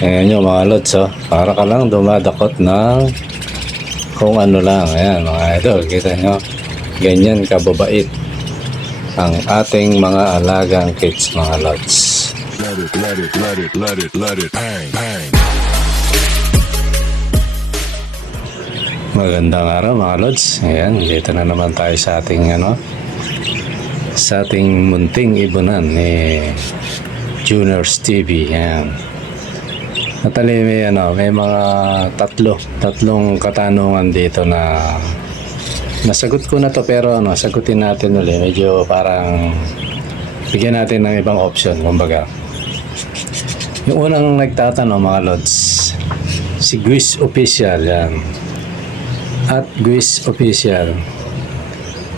Ayan yung mga lods, oh. Para ka lang dumadakot ng kung ano lang. Ayan mga idol, kita nyo. Ganyan kababait ang ating mga alagang kids, mga lods. Let it, let it, let it, let it, let it bang, bang. Magandang araw mga lods. Ayan, dito na naman tayo sa ating sa ating munting ibunan ni Juniors TV. Ayan. Natali may mga tatlong katanungan dito na nasagot ko na to, pero sagutin natin ulit. Medyo parang bigyan natin ng ibang option, kumbaga. Yung unang nagtatanong mga lods, si Guis Official, yan. At Guis Official,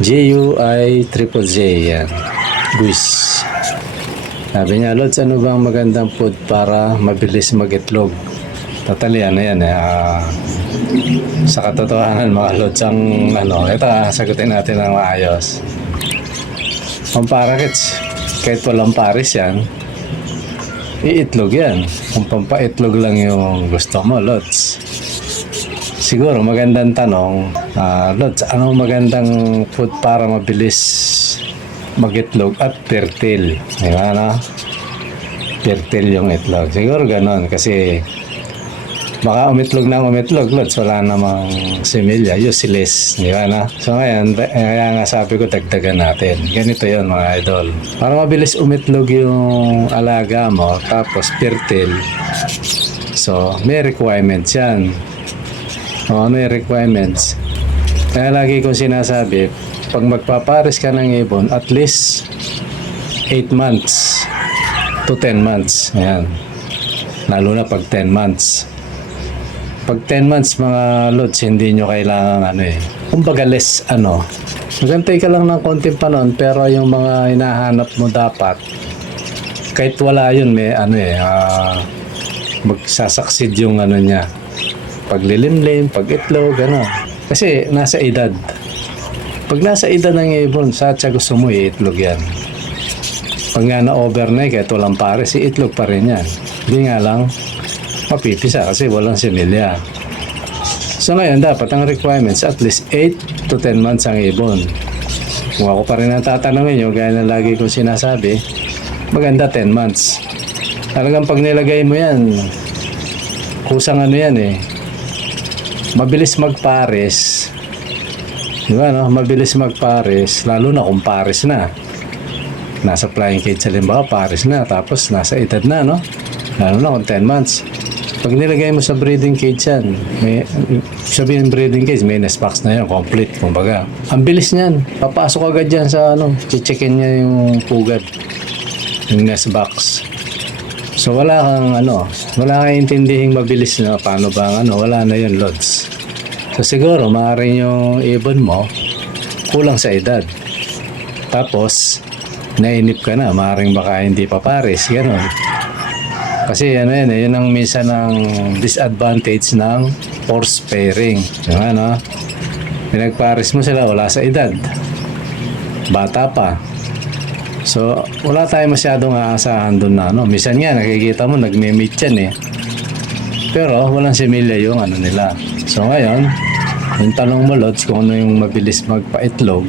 GUI-J, yan. Guis. Sabi niya, lods, ano bang magandang food para mabilis mag-itlog? Totally, yan sa katotohanan mga lods, ang ito sagutin natin ng maayos. Pamparakits, kahit walang pares yan, iitlog yan. Kung pampaitlog lang yung gusto mo, lods. Siguro magandang tanong, lods, ano magandang food para mabilis mag-itlog at fertile? Diba na? Fertile yung itlog. Siguro ganon, kasi baka umitlog, lods, wala namang similya, useless, di ba na? So ngayon, kaya nga sabi ko dagdagan natin. Ganito yon mga idol. Para mabilis umitlog yung alaga mo, tapos fertile, so may requirements yan. May requirements. Kaya lagi kong sinasabi, pag magpapares ka ng ibon, at least 8 months to 10 months. Ayan. Lalo na pag 10 months. Pag 10 months mga lods, hindi nyo kailangan kumbaga less magantay ka lang ng konting panon, pero yung mga hinahanap mo dapat, kahit wala yun, may magsasaksid yung niya. Paglilimlim, pag-itlog, kasi nasa edad. Pag nasa edad ng ibon, satya gusto mo iitlog yan. Pag nga na-overnight, kahit walang pares, iitlog pa rin yan. Hindi nga lang mapipisa kasi walang similya. So ngayon, dapat ang requirements, at least 8 to 10 months ang ibon. Kung ako pa rin ang tatanungin nyo, gaya na lagi kong sinasabi, maganda 10 months. Talagang pag nilagay mo yan, kusang mabilis magpares. Diba, mabilis magpares, lalo na kung pares na. Nasa flying cage halimbawa, pares na, tapos nasa edad na, lalo na kung 10 months. Pag nilagay mo sa breeding cage yan, sabihin breeding cage, may nest box na yan, complete, kumbaga. Ang bilis niyan, papasok agad yan sa checkin niya yung pugad, yung nest box. So wala kang intindihing mabilis na paano ba wala na yun, lods. So siguro maaaring yung ibon mo kulang sa edad, tapos nainip ka na, maaaring baka hindi pa pares, gano'n. Kasi yun ang minsan ng disadvantage ng force pairing. Pinagpares mo sila, wala sa edad, bata pa. So wala tayong masyadong aasahan doon na minsan nga nakikita mo nagme-mate yan pero walang similya yung nila. So ngayon, yung tanong mo, lods, kung ano yung mabilis magpaitlog,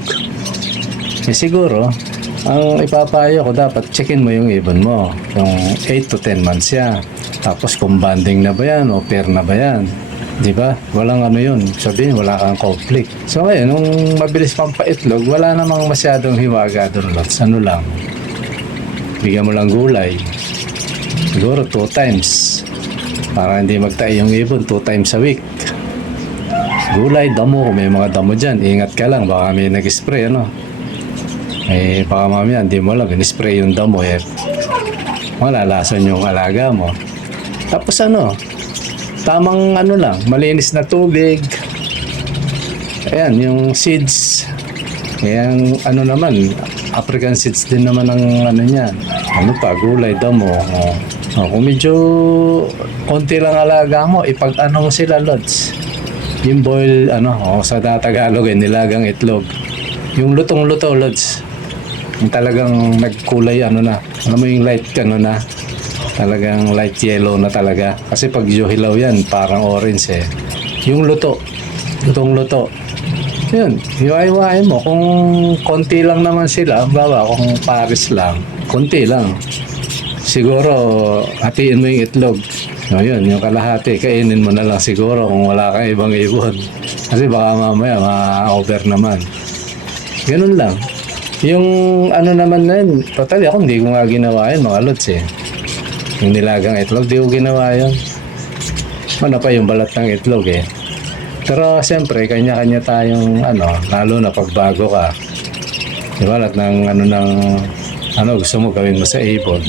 siguro ang ipapayo ko, dapat checkin mo yung ibon mo, yung 8 to 10 months yan. Tapos kung banding na ba yan o pair na ba yan, diba? Walang yun, sabihin wala kang conflict. So ngayon, nung mabilis pang paitlog, wala namang masyadong hiwaga doon, lods. Lang, bigyan mo lang gulay, siguro 2 times, para hindi magtae yung ibon 2 times a week. Gulay, damo, kung may mga damo dyan, ingat ka lang, baka may nag-spray, baka mamaya, hindi mo lang, in-spray yung damo, malalason yung alaga mo. Tapos tamang lang, malinis na tubig. Ayan, yung seeds, ayan, naman, African seeds din naman ang niyan. Gulay, damo. Kung medyo konti lang alaga mo, mo sila, lods. Yung boil, sa Tagalog, nilagang itlog. Yung lutong-luto, lods. Yung talagang nagkulay, mo yung light, Talagang light yellow na talaga. Kasi pag hilaw yan, parang orange eh. Yung luto, lutong-luto. Yun, hiwa-hiwain mo. Kung konti lang naman sila, bawa kung pares lang, konti lang. Siguro, hatiin mo yung itlog. O yun, yung kalahati, kainin mo na lang siguro kung wala kang ibang ibon. Kasi baka mamaya, ma-over naman. Ganun lang. Yung ano naman na yun, totally ako hindi ko nga ginawa yun, mga lods eh. Yung nilagang itlog, di ko ginawa yun. Ano pa yung balat ng itlog eh. Pero siyempre, kanya-kanya tayong ano, lalo na pagbago ka. Diba, lahat ng gusto mo gawin mo sa ibon.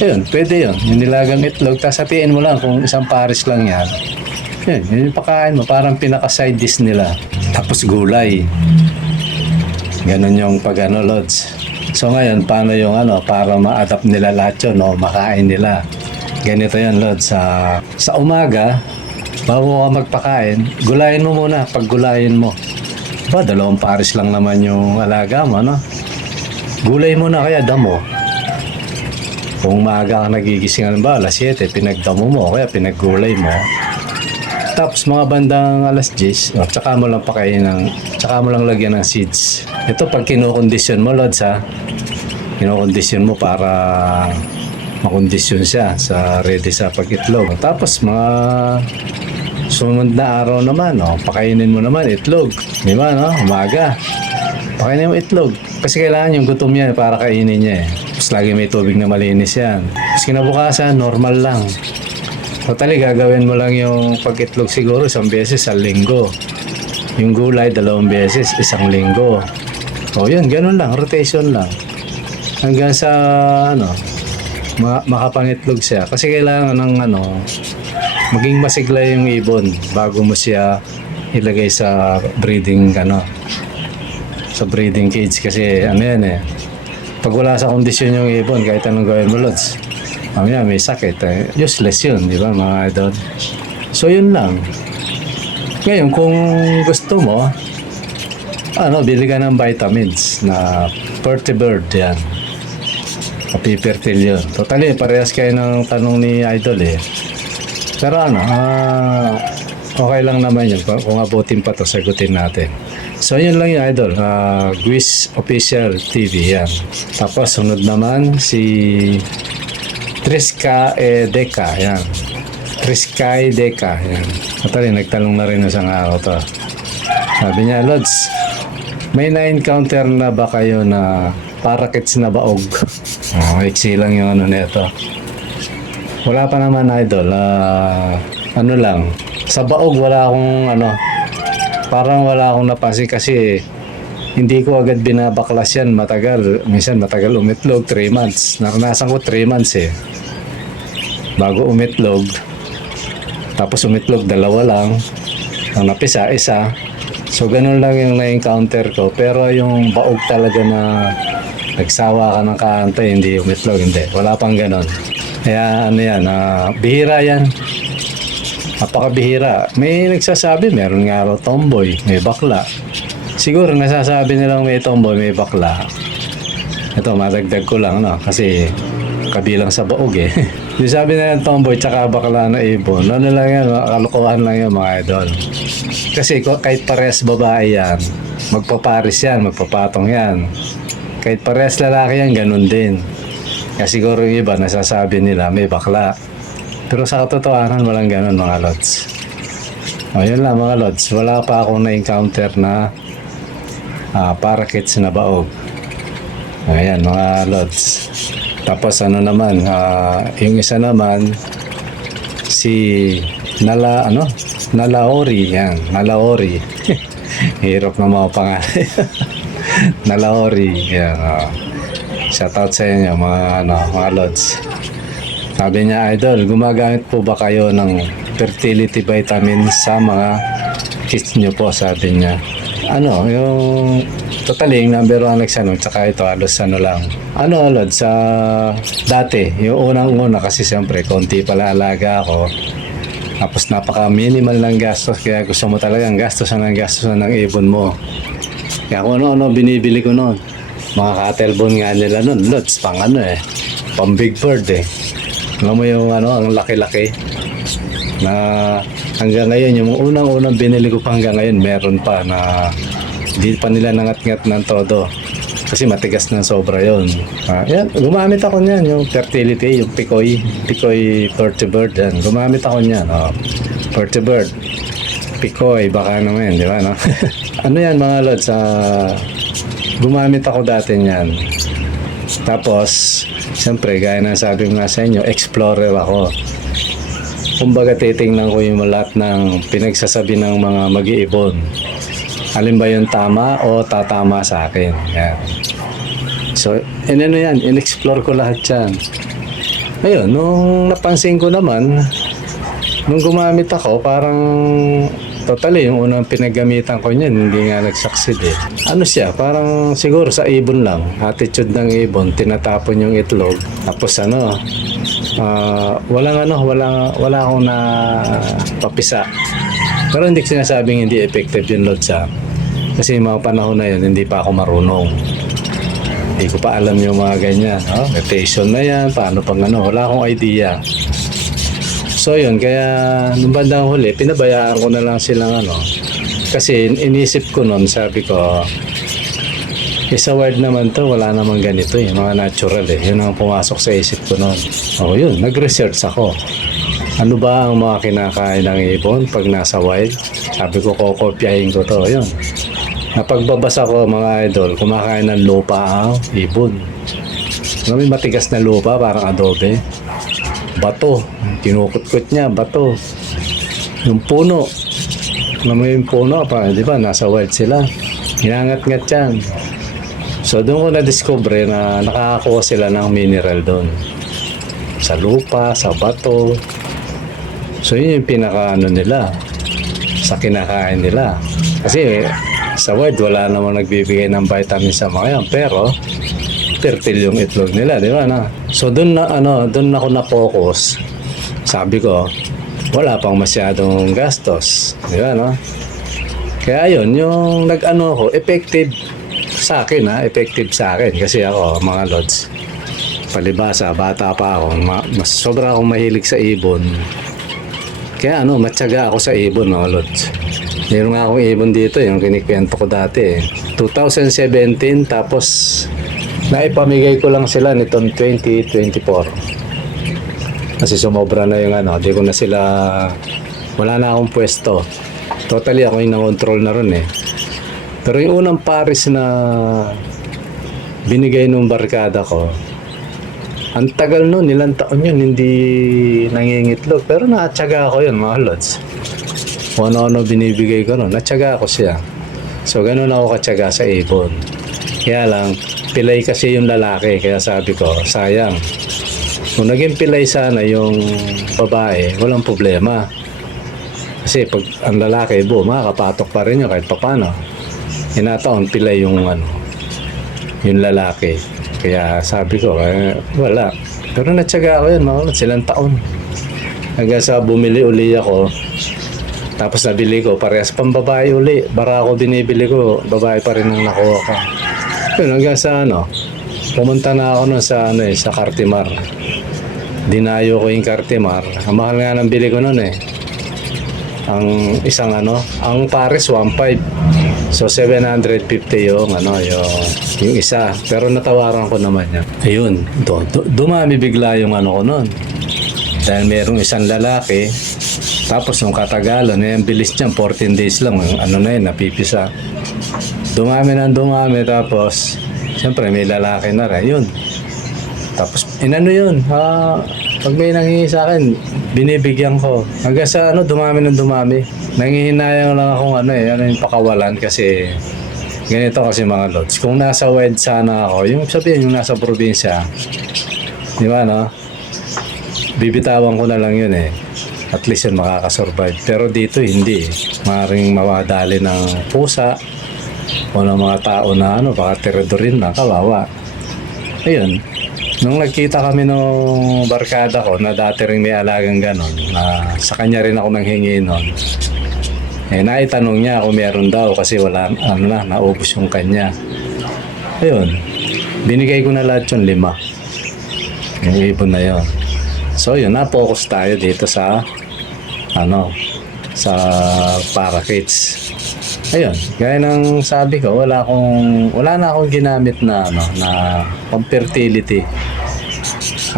Ayun, pwede yun. Yung nilagang itlog, tapos hatiin mo lang kung isang pares lang yan. Yun, yun yung pakain mo, parang pinaka-side dish nila. Tapos gulay. Ganon yung pag-ano, Lods. So ngayon, paano yung para ma-adapt nila lahat yun, no? Makain nila. Ganito yan, Lods. Sa umaga, bago ka magpakain, gulayin mo muna. Pag gulayin mo, 2 pares lang naman yung alaga mo, no? Gulay mo na kaya damo. Kung maaga ka nagigising, alas 7, pinagdamo mo, kaya pinaggulay mo. Tapos mga bandang alas 10, tsaka mo lang tsaka mo lang lagyan ng seeds. Ito pag kinokondisyon mo, Lods, kinokondisyon mo para makondisyon siya ready sa pag-itlog. Tapos mga sunod na araw naman, pakainin mo naman itlog. Di ba, no? Umaga. Pakainin mo itlog. Kasi kailangan yung gutom yan para kainin niya eh. Tapos lagi may tubig na malinis yan. Tapos kinabukasan, normal lang. Totally, gagawin mo lang yung pag-itlog siguro 1 beses sa linggo. Yung gulay 2 beses, 1 linggo. O yun, ganun lang, rotation lang. Hanggang sa, makapangitlog siya. Kasi kailangan ng, maging masigla yung ibon bago mo siya ilagay sa breeding, sa breeding cage. Kasi, yan eh. Pag wala sa kondisyon yung ibon, kahit anong gawin mo, Lods, mamaya may sakit. Useless yun, di ba, mga idol? So, yun lang. Ngayon, kung gusto mo, bili ka ng vitamins na Fertibird yan. Kapipertil yun. Totally, parehas kayo ng tanong ni Idol eh. Pero okay lang naman yun. Kung abutin pa to, sagutin natin. So, yun lang yung Idol. Guis Official TV yan. Tapos, sunod naman si Triska Deca, yan. Triska Deca, yan. Totally, nagtanong na rin isang araw to. Sabi niya, Lods, may na-encounter na ba kayo na parakits na baog? Iksi lang yung nito. Wala pa naman, Idol. Lang. Sa baog, wala akong parang wala akong napansin kasi hindi ko agad binabaklas yan. Matagal. Minsan matagal umitlog, 3 months. Naranasan ko 3 months eh. Bago umitlog. Tapos umitlog 2 lang. Ang napisa, 1. So, ganun lang yung na-encounter ko. Pero yung baog talaga na nagsawa ka ng kaantay, hindi umitlog, hindi. Wala pang ganun. Kaya bihira yan. Napakabihira. May nagsasabi, meron nga raw tomboy, may bakla. Siguro nasasabi nilang may tomboy, may bakla. Ito, madagdag ko lang, kasi kabilang sa baog eh. Yung sabi na yung tomboy tsaka bakla na ibon, lang yan, kalokohan lang yan mga idol. Kasi kahit parehas babae yan, magpaparis yan, magpapatong yan. Kahit parehas lalaki yan, ganun din. Kasi siguro yung iba, nasasabi nila may bakla. Pero sa katotohanan, walang ganun mga Lods. Yun lang mga Lods, wala pa akong na-encounter na parakeets na baog. Ayan mga Lods. Tapos naman, yung isa naman, si Nalaori, yan, Nalaori. Hirap na mga pangalan. Nalaori, yan. Shoutout sa inyo mga Lods. Sabi niya, Idol, gumagamit po ba kayo ng fertility vitamin sa mga kids niyo po, sabi niya. Yung totally, yung number 1 nagsanong, tsaka ito, halos lang. Lods, dati, yung unang-una kasi siyempre, konti pala alaga ako. Tapos napaka-minimal ng gastos, kaya gusto mo talagang gastosan ng ibon mo. Kaya kung ano-ano binibili ko noon. Mga cattle bone nga nila noon, Lods, pang pang big bird eh. Alam mo yung ano, ang laki-laki na hanggang ngayon, yung unang-unang binili ko pa hanggang ngayon, meron pa na hindi pa nila nangat-ngat ng todo. Kasi matigas na sobra yun. Yan, gumamit ako niyan, yung fertility, yung Picoy Bird yan. Gumamit ako niyan. Bird, Picoy, baka naman, di ba? No? Ano yan mga lods? Gumamit ako dati niyan. Tapos, siyempre, gaya na sabi ko nga sa inyo, explorer ako. Kumbaga titingnan ko yung lahat ng pinagsasabi ng mga mag-iibon. Alin ba yung tama o tatama sa akin? Yan. So, ano yan, in-explore ko lahat yan. Ayun, nung napansin ko naman, nung gumamit ako, parang totally, yung unang pinagamitan ko niyan, hindi nga nag-succeed eh. Ano siya, parang siguro sa ibon lang. Attitude ng ibon, tinatapon yung itlog. Tapos ano, wala akong na papisa. Pero hindi ko sinasabing hindi effective yung lotsa. Kasi yung mga panahon na yun, hindi pa ako marunong. Hindi ko pa alam yung mga ganyan. Rotation na yan, paano pang ano, wala akong idea. So yun, kaya nung bandang huli, pinabayaan ko na lang silang ano. Kasi inisip ko nun, sabi ko, sa word naman to, wala namang ganito eh, mga natural eh. Yun ang pumasok sa isip ko nun. Yun, nag-research ako. Ano ba ang mga kinakain ng ibon pag nasa wild? Sabi ko, kokopyahin ko to. Yun. Napagbabasa ko mga idol, kumakain ng lupa ang ibon. May matigas na lupa, parang adobe. Bato. Kinukutkot niya, bato. Yung puno. Yung puno, di ba? Nasa wild sila. Hinangat-ngat yan. So, doon ko na-discover na nakakakuha sila ng mineral doon. Sa lupa, sa bato. So, yun yung pinaka-ano nila. Sa kinakain nila. Kasi, sa wild, wala namang nagbibigay ng vitamin sa mga yan. Pero, fertile yung itlog nila, di ba? Na? So, doon ako na-focus. Sabi ko, wala pang masyadong gastos. Di ba, no? Kaya yun, yung nag-ano ko, effective sa akin, effective sa akin. Kasi ako, mga lods, palibasa, bata pa ako, mas sobra akong mahilig sa ibon. Kaya matyaga ako sa ibon, mga lods. Meron nga akong ibon dito, yung kinikwento ko dati. 2017, tapos naipamigay ko lang sila nitong 2024. Kasi sumobra na yung di ko na sila, wala na akong pwesto. Totally ako yung na-control na ron eh. Pero yung unang pares na binigay nung barkada ko, ang tagal nun, ilang taon yun, hindi nangingitlog. Pero natsaga ako yun, mga lods. Kung ano-ano binibigay ko nun, natsaga ako siya. So, ganun ako katsaga sa ibon. Kaya lang, pilay kasi yung lalaki. Kaya sabi ko, sayang. Kung naging pilay sana yung babae, walang problema. Kasi pag ang lalaki, makakapatok pa rin yun kahit papano. Hinataon, pilay yung yung lalaki. Kaya sabi ko, wala. Pero natsaga ako yun, silang taon. Hanggang sa bumili uli ako. Tapos nabili ko, parehas pang babae uli. Bara ako binibili ko, babae pa rin ang nakuha ko. Yun, hanggang sa pumunta na ako nun sa sa Cartimar. Dinayo ko yung Cartimar. Ang mahal nga ng bili ko nun eh. Ang isang ang pares 1.5. So 750 yung yung isa. Pero natawaran ko naman yan. Ayun, dumami bigla yung ko nun. Dahil merong isang lalaki. Tapos nung katagalan, ang bilis niyan, 14 days lang, na yun, napipisa. Dumami. Tapos siyempre may lalaki na rin. Yun. Tapos yun, pag may nanghihingi sa akin, binibigyan ko. Hanggang sa dumami. Nanghihinayang lang akong yung pakawalan kasi ganito kasi mga lods. Kung nasa wild sana ako, yung sabihin yung nasa probinsya, di ba bibitawan ko na lang yun eh. At least yun makakasurvive. Pero dito hindi eh. Maring mawadali ng pusa o ng mga tao na baka teredorin na, kawawa. Ayun. Nung nagkita kami nung barkada ko na dati rin may alagang ganon, na sa kanya rin ako nanghingi nun. Naitanong niya kung meron daw kasi wala, naubos yung kanya. Ayun, binigay ko na lahat yung 5. Yung ibon na yun. So yun, na-focus tayo dito sa sa parakeets. Ayun, gaya ng sabi ko, wala na akong ginamit na pang fertility.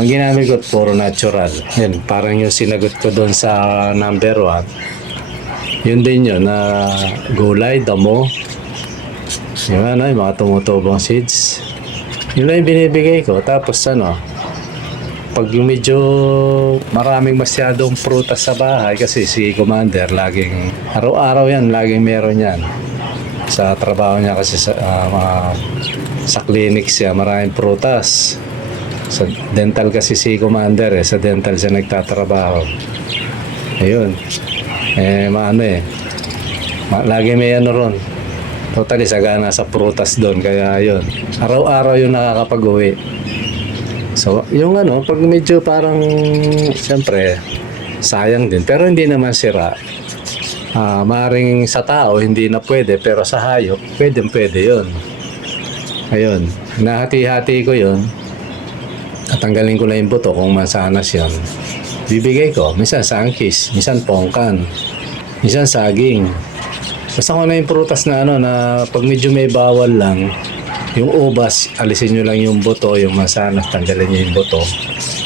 Ang ginamit ko puro natural. Yan, parang yung sinagot ko doon sa number 1. Yun din yun, na gulay, damo, yung yung mga tumutubong seeds. Yun lang yung binibigay ko. Tapos pag yung medyo maraming masyadong prutas sa bahay, kasi si Commander laging, araw-araw yan, laging meron yan. Sa trabaho niya kasi sa clinics siya, maraming prutas. Sa dental kasi si Commander sa dental siya nagtatrabaho. Ayun. Lagi may ron. Totally sagana sa prutas doon, kaya ayun. Araw-araw yung nakakapag-uwi. So, yung pag medyo parang, siyempre, sayang din. Pero hindi naman sira. Maring sa tao, hindi na pwede. Pero sa hayop, pwede yun. Ayun. Nahati-hati ko yun. Tatanggalin ko lang yung buto kung mansanas yun. Bibigay ko. Minsan sangkis, minsan pongkan, minsan saging. Basta ko na yung prutas na na pag medyo may bawal lang, yung ubas, alisin nyo lang yung buto, yung mansanas, tanggalin nyo yung buto.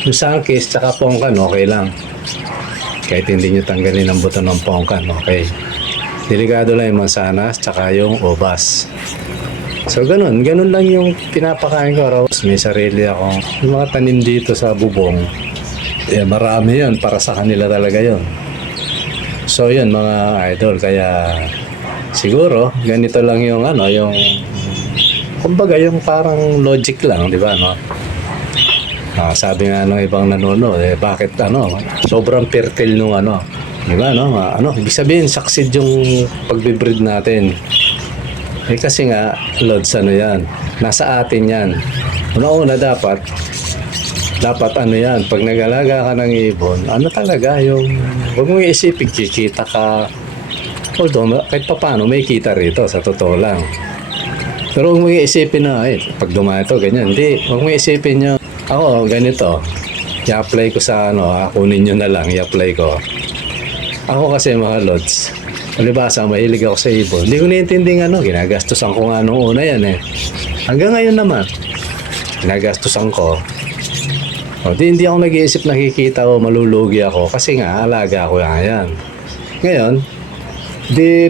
Yung sangkis, tsaka pongkan, okay lang. Kahit hindi nyo tanggalin ang buto ng pongkan, okay. Delikado lang yung mansanas, tsaka yung ubas. So ganun lang yung pinapakain ko araw. May sarili akong yung mga tanim dito sa bubong. Marami yun, para sa kanila talaga yun. So yun mga idol, kaya siguro ganito lang yung yung kumbaga yung parang logic lang, di ba sabi nga ng ibang nanonood, bakit sobrang fertile nung di ba ibig sabihin succeed yung pagbibreed natin. Kasi nga, Lods, yan. Nasa atin yan. Una-una dapat yan, pag nag-alaga ka ng ibon, talaga, huwag mong iisipin, kikita ka. Although, kahit pa paano, may kita rito, sa totoo lang. Pero huwag mong iisipin na, pag dumaya ito, ganyan. Hindi, huwag mong iisipin nyo, ako, ganito, i-apply ko sa, kunin nyo na lang, i-apply ko. Ako kasi, mga Lods, palibasa, mahilig ako sa ibon. Hindi ko naiintinding ginagastusan ko nga nung una yan Hanggang ngayon naman, ginagastusan ko. Hindi ako nag-iisip nakikita o malulugi ako kasi nga, alaga ako yan. Ngayon,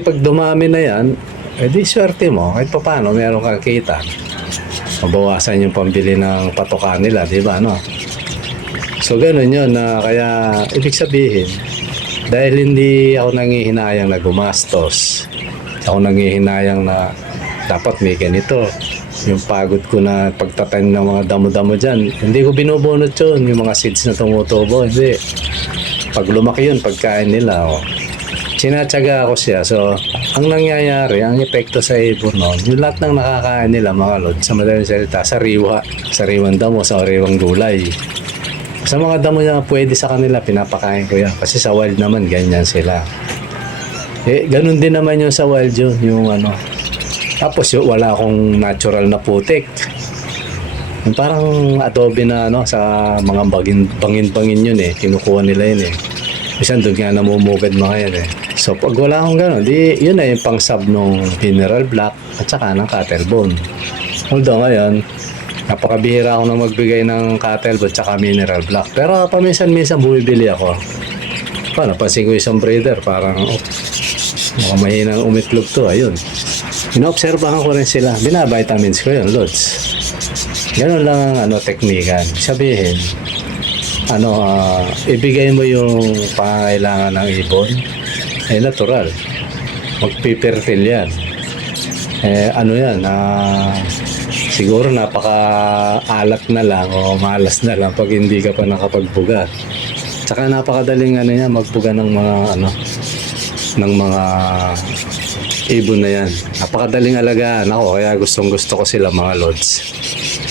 pag dumami na yan, di swerte mo, kahit pa paano, meron kang kita. Mabawasan yung pambili ng patokan nila, di ba, So, ganun yun, kaya, ibig sabihin, dahil hindi ako nangihinayang na gumastos, ako nangihinayang na dapat may ganito. Yung pagod ko na pagtatanim ng mga damo-damo dyan, hindi ko binubunot yun, yung mga seeds na tumutubo, hindi. Pag lumaki yun, pagkain nila, sinatsaga ako siya. So, ang nangyayari, ang epekto sa ibon yung lahat ng nakakain nila, mga Lord, sa madaling salita, sariwang damo, sariwang gulay. Sa mga damo na pwede sa kanila, pinapakain ko yan. Kasi sa wild naman, ganyan sila. Ganun din naman yung sa wild yun, yung Tapos wala akong natural na putik. Yung parang adobe na sa mga bangin-bangin yun kinukuha nila yun Minsan doon nga namumugad mga yan So pag wala akong ganun, yun na yung pang-sub ng mineral block at saka ng cattle bone. Although ngayon, napakabihira ako na magbigay ng cattle bone tsaka mineral block. Pero paminsan-minsan bumibili ako. Napansin ko isang breeder, parang mukhang mahinang umitlog to. Ayun. Inoobserbahan ko rin sila. Binavitamins ko yun, Lods. Ganun lang ang teknikan. Sabihin, ibigay mo yung pangangailangan ng ibon. Natural. Magpipertil yan. Yan, siguro napaka-alat na lang o malas na lang pag hindi ka pa nakapagbuga. Tsaka napakadaling magbuga ng mga ibon na yan. Napakadaling alagaan ako, kaya gustong-gusto ko sila, mga Lods.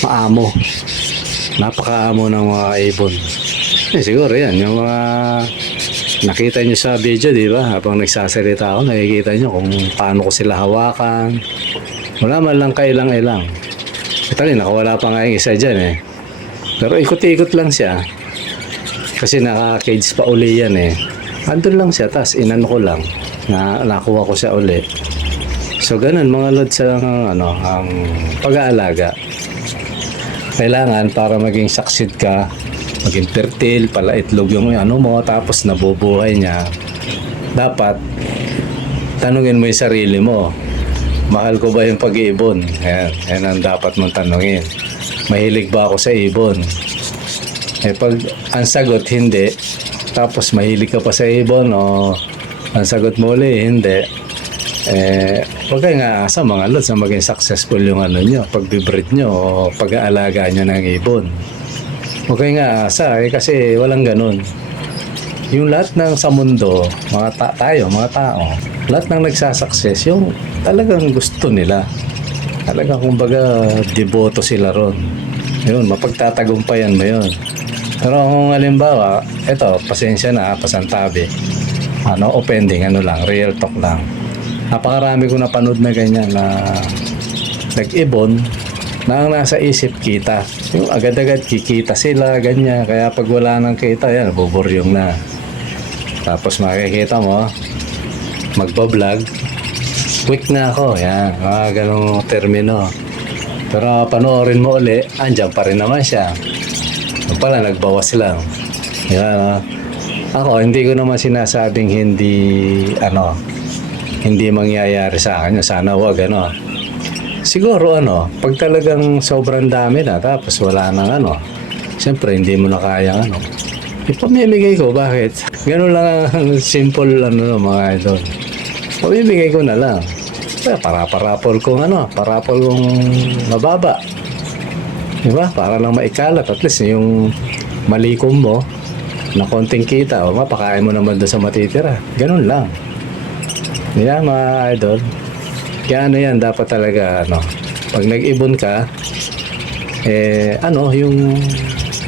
Maamo. Napakaamo ng mga ibon. Siguro yan, yung mga nakita nyo sa video, di ba? Habang nagsasalita ako, nakikita nyo kung paano ko sila hawakan. Wala man lang kailang-ilang. Ito rin, nakawala pa nga yung isa dyan Pero ikot-ikot lang siya. Kasi naka-cage pa uli yan eh. Andun lang siya, tas inano ko lang. Nakuha ko siya uli. So ganun mga lods ang pag-aalaga. Kailangan para maging succeed ka, maging fertile, pala itlog yung ano mo, tapos nabubuhay niya. Dapat tanungin mo yung sarili mo. Mahal ko ba yung pag-iibon? Yan ang dapat mong tanungin. Mahilig ba ako sa ibon? Eh pag ang sagot hindi, tapos mahilig ka pa sa ibon o ang sagot mo ulit hindi, huwag kayo nga asa mga lods na maging successful yung ano nyo, pagbibreed nyo o pag-aalaga nyo ng ibon. Huwag kayo nga asa kasi walang ganun. Yung lahat ng sa mundo, tayo, mga tao, lahat ng nagsasucess, yung talagang gusto nila. Talagang kumbaga deboto sila ron. Yun, mapagtatagumpayan mo yun. Pero kung halimbawa, eto, pasensya na, pasantabi. Offending, lang, real talk lang. Napakarami ko napanood na ganyan na nag-ibon na ang nasa isip kita. Yung agad-agad kikita sila, ganyan. Kaya pag wala nang kita, yan, buburyong na. Tapos makikita mo, magbablog, quick na ako, yan, mga ganong termino. Pero panoorin mo uli, andyan pa rin naman siya. Yung pala, nagbawas lang. Yan, Ako, hindi ko naman sinasabing hindi mangyayari sa akin. Sana wag, Siguro, pag talagang sobrang dami na, tapos wala nang siyempre, hindi mo na kayang ipamimigay ko, bakit? Ganun lang ang simple, mga idol. Pamimigay ko na lang. Kaya parapol kong mababa. Diba? Para lang maikalat. At least yung malikom mo, na konting kita, o mapakain mo naman doon sa matitira. Ganun lang. Yan, mga idol. Kaya yan, dapat talaga, pag nag-ibon ka, yung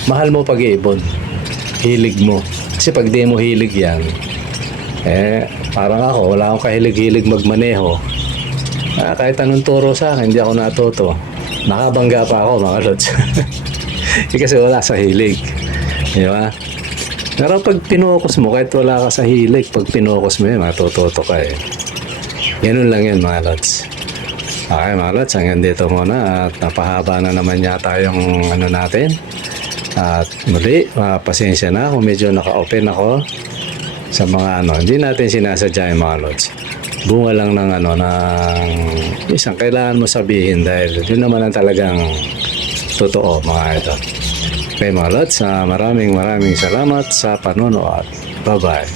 mahal mo pag-iibon. Hilig mo. Kasi pag di mo hilig yan, parang ako, wala akong kahilig-hilig magmaneho. Kahit anong turo sa akin, hindi ako natuto. Nakabangga pa ako, mga lods. Kasi wala sa hilig. Di ba? Pero pag pinokus mo, kahit wala ka sa hilig, pag pinokus mo matututo ka Ganun lang yan, mga lods. Okay, mga lods, hanggang dito muna at napahaba na naman yata yung natin. At muli, pasensya na kung medyo naka-open ako sa mga hindi natin sinasadya yung mga lods. Bunga lang ng isang kailangan mo sabihin dahil yun naman ang talagang totoo, mga idol. Okay, mga lods, maraming salamat sa panonood. Bye-bye.